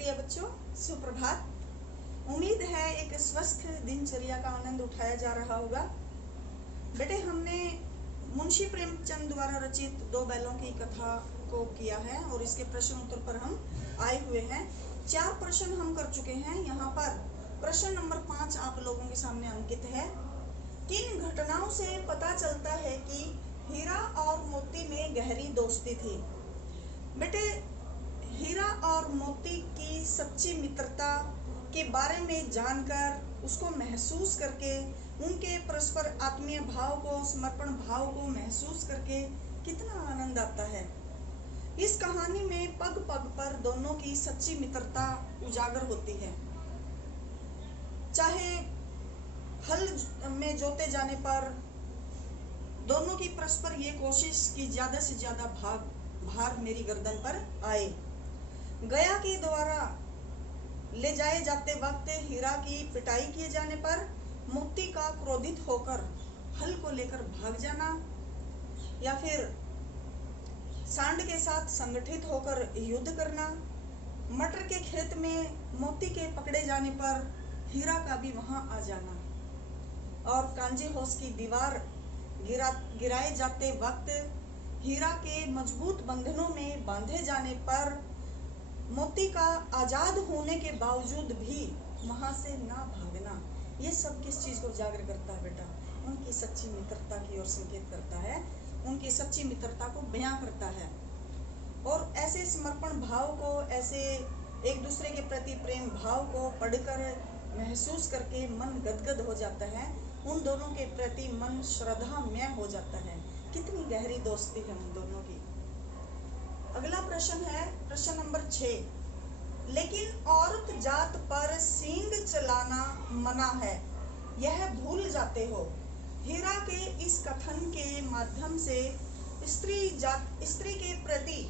प्रिय बच्चों, सुप्रभात। उम्मीद है एक स्वस्थ दिनचर्या का आनंद उठाया जा रहा होगा। बेटे, हमने मुंशी प्रेमचंद द्वारा रचित दो बैलों की कथा को किया है और इसके प्रश्न उत्तर पर हम आए हुए हैं। 4 प्रश्न हम कर चुके हैं। यहाँ पर प्रश्न नंबर 5 आप लोगों के सामने अंकित है। किन घटनाओं से पता चलता है कि हीरा और मोती में गहरी दोस्ती थी? बेटे, हीरा और मोती की सच्ची मित्रता के बारे में जानकर, उसको महसूस करके, उनके परस्पर आत्मीय भाव को, समर्पण भाव को महसूस करके कितना आनंद आता है। इस कहानी में पग पग पर दोनों की सच्ची मित्रता उजागर होती है। चाहे हल में जोते जाने पर दोनों की परस्पर ये कोशिश कि ज्यादा से ज्यादा भार मेरी गर्दन पर आए। गया के द्वारा ले जाए जाते वक्त हीरा की पिटाई किए जाने पर मोती का क्रोधित होकर हल को लेकर भाग जाना, या फिर सांड के साथ संगठित होकर युद्ध करना, मटर के खेत में मोती के पकड़े जाने पर हीरा का भी वहां आ जाना, और कांजी होश की दीवार गिराए जाते वक्त हीरा के मजबूत बंधनों में बांधे जाने पर मोती का आजाद होने के बावजूद भी वहां से ना भागना। ये सब किस चीज को जागर करता है बेटा? उनकी सच्ची मित्रता की ओर संकेत करता है, उनकी सच्ची मित्रता को बयां करता है। और ऐसे समर्पण भाव को, ऐसे एक दूसरे के प्रति प्रेम भाव को पढ़कर, महसूस करके मन गदगद हो जाता है। उन दोनों के प्रति मन श्रद्धामय हो जाता है। कितनी गहरी दोस्ती है उन दोनों की। अगला प्रश्न है प्रश्न नंबर 6। लेकिन औरत जात पर सींग चलाना मना है, यह भूल जाते हो। हीरा के इस कथन के माध्यम से स्त्री के प्रति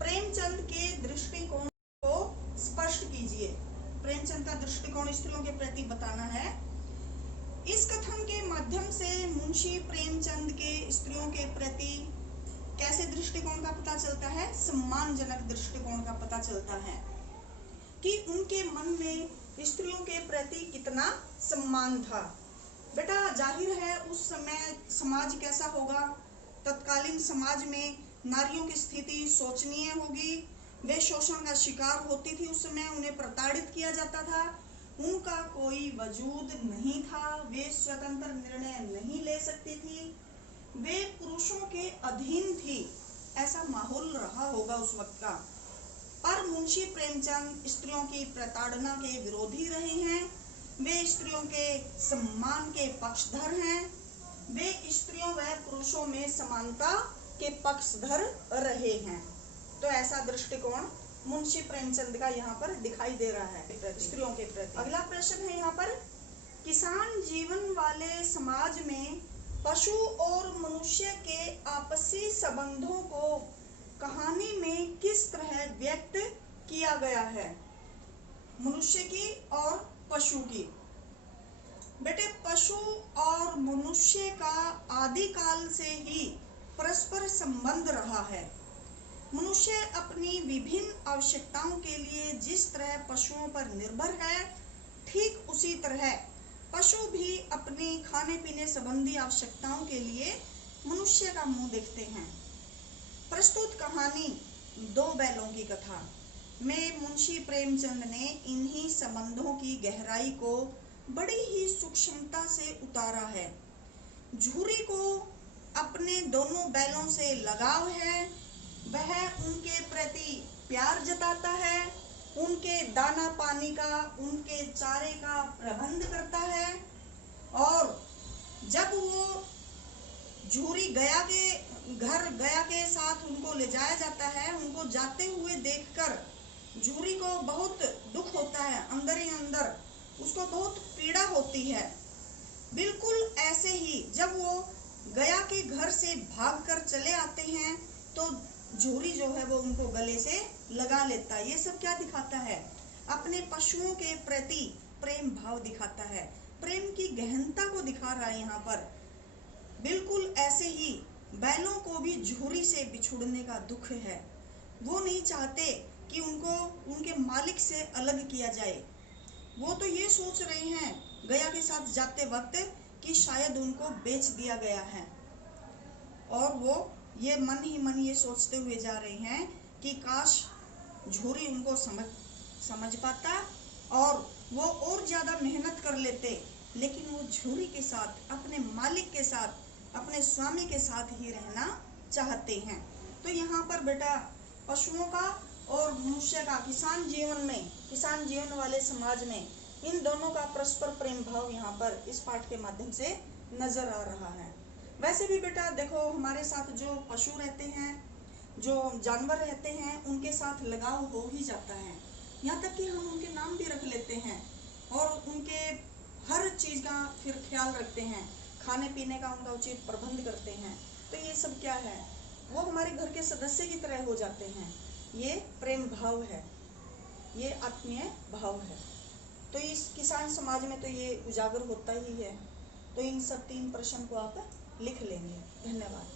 प्रेमचंद के दृष्टिकोण को स्पष्ट कीजिए। प्रेमचंद का दृष्टिकोण स्त्रियों के प्रति बताना है। इस कथन के माध्यम से मुंशी प्रेमचंद के स्त्रियों के प्रति कैसे दृष्टिकोण का पता चलता है? सम्मानजनक दृष्टिकोण का पता चलता है कि उनके मन में स्त्रियों के प्रति कितना सम्मान था। बेटा, जाहिर है उस समय समाज कैसा होगा? तत्कालीन समाज में नारियों की स्थिति शोचनीय होगी। वे शोषण का शिकार होती थी। उस समय उन्हें प्रताड़ित किया जाता था। उनका कोई वजूद नहीं था। वे स्वतंत्र निर्णय नहीं ले सकती थी। वे पुरुषों के अधीन थी। ऐसा माहौल रहा होगा उस वक्त का। पर मुंशी प्रेमचंद स्त्रियों की प्रताड़ना के विरोधी रहे हैं। वे स्त्रियों के सम्मान के पक्षधर हैं। वे स्त्रियों व पुरुषों में समानता के पक्षधर रहे हैं। तो ऐसा दृष्टिकोण मुंशी प्रेमचंद का यहाँ पर दिखाई दे रहा है स्त्रियों के प्रति। अगला प्रश्न है यहाँ पर, किसान जीवन वाले समाज में पशु और मनुष्य के आपसी संबंधों को कहानी में किस तरह व्यक्त किया गया है? मनुष्य की और पशु की। बेटे, पशु और मनुष्य का आदिकाल से ही परस्पर संबंध रहा है। मनुष्य अपनी विभिन्न आवश्यकताओं के लिए जिस तरह पशुओं पर निर्भर है, ठीक उसी तरह पशु भी अपनी खाने पीने संबंधी आवश्यकताओं के लिए मनुष्य का मुंह देखते हैं। प्रस्तुत कहानी दो बैलों की कथा में मुंशी प्रेमचंद ने इन्हीं संबंधों की गहराई को बड़ी ही सूक्ष्मता से उतारा है। झूरी को अपने दोनों बैलों से लगाव है। वह उनके प्रति प्यार जताता है, उनके दाना पानी का, उनके चारे का प्रबंध करता है। और जब वो झूरी गया के साथ उनको ले जाया जाता है, उनको जाते हुए देखकर झूरी को बहुत दुख होता है। अंदर ही अंदर उसको बहुत पीड़ा होती है। बिल्कुल ऐसे ही जब वो गया के घर से भागकर चले आते हैं तो झूरी जो है वो उनको गले से लगा लेता है। ये सब क्या दिखाता है? अपने पशुओं के प्रति प्रेम भाव दिखाता है। प्रेम की गहनता को दिखा रहा है यहाँ पर। बिल्कुल ऐसे ही बैलों को भी झूरी से बिछुड़ने का दुख है। वो नहीं चाहते कि उनको उनके मालिक से अलग किया जाए। वो तो ये सोच रहे हैं गया के साथ जाते वक्त कि शायद उनको बेच दिया गया है, और वो ये मन ही मन ये सोचते हुए जा रहे हैं कि काश झूरी उनको समझ पाता और वो और ज़्यादा मेहनत कर लेते, लेकिन वो झूरी के साथ, अपने मालिक के साथ, अपने स्वामी के साथ ही रहना चाहते हैं। तो यहाँ पर बेटा पशुओं का और मनुष्य का, किसान जीवन वाले समाज में इन दोनों का परस्पर प्रेम भाव यहाँ पर इस पाठ के माध्यम से नजर आ रहा है। वैसे भी बेटा देखो, हमारे साथ जो पशु रहते हैं, जो जानवर रहते हैं, उनके साथ लगाव हो ही जाता है। यहाँ तक कि हम उनके नाम भी रख लेते हैं और उनके हर चीज़ का फिर ख्याल रखते हैं, खाने पीने का उनका उचित प्रबंध करते हैं। तो ये सब क्या है, वो हमारे घर के सदस्य की तरह हो जाते हैं। ये प्रेम भाव है, ये आत्मीय भाव है। तो इस किसान समाज में तो ये उजागर होता ही है। तो इन सब 3 प्रश्न को आप लिख लेंगे। धन्यवाद।